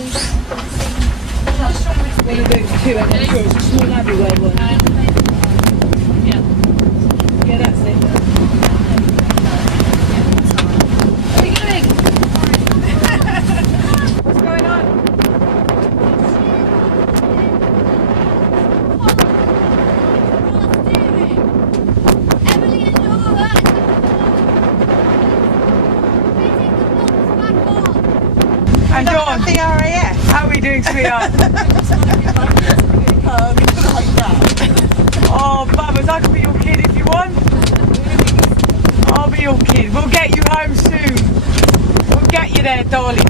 Well, you're doing two, I'm not sure. It's a small everywhere one. Yeah. Yeah, that's it. What are you doing? What's going on? And Dawn, The RAF. how are we doing, sweetheart? Oh, Bubba's, I can be your kid if you want. I'll be your kid. We'll get you home soon. We'll get you there, darling.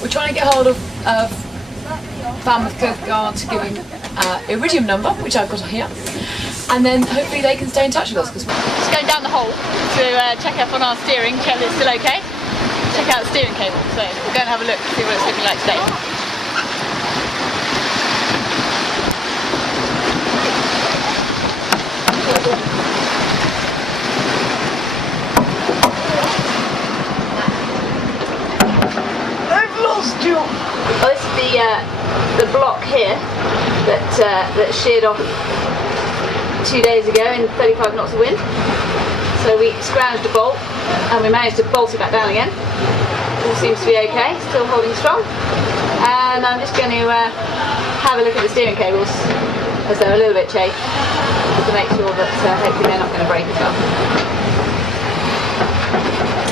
We're trying to get hold of Falmouth Coast Guard to give him Iridium number, which I've got here, and then hopefully they can stay in touch with us. Because Just going down the hole to check up on our steering, check that it's still okay. Check out the steering cable. So we'll go and have a look, see what it's looking like today. I've lost you. Oh, this is the block here that sheared off 2 days ago in 35 knots of wind. So we scrounged a bolt and we managed to bolt it back down again. All seems to be okay, still holding strong. And I'm just going to have a look at the steering cables as they're a little bit chafed to make sure that hopefully they're not going to break as well.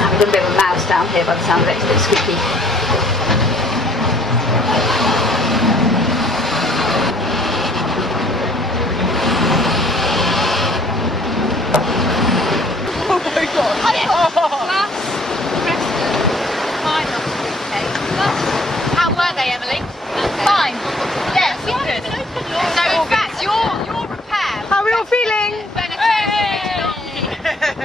And we've done a bit of a mouse down here by the sound of it, it's a bit squeaky. Oh my god. How were they, Emily? Fine. Yes, good. So in fact, your repair. How are you all feeling?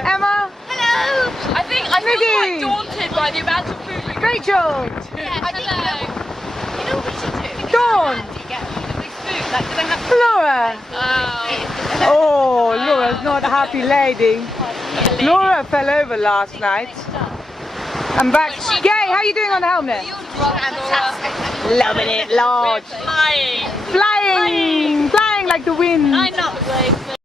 Emma? Hello. I feel Nikki. quite daunted by the amount of food we got. Rachel? Yeah, I think you know what we should do? Dawn? Get big food. Like, do they have Laura? Oh, Laura's not a happy lady. Laura fell over last night. I'm back. Gay, how are you doing on the helmet? fantastic? Loving it, Lord. Flying. Flying! Flying like the wind. I know.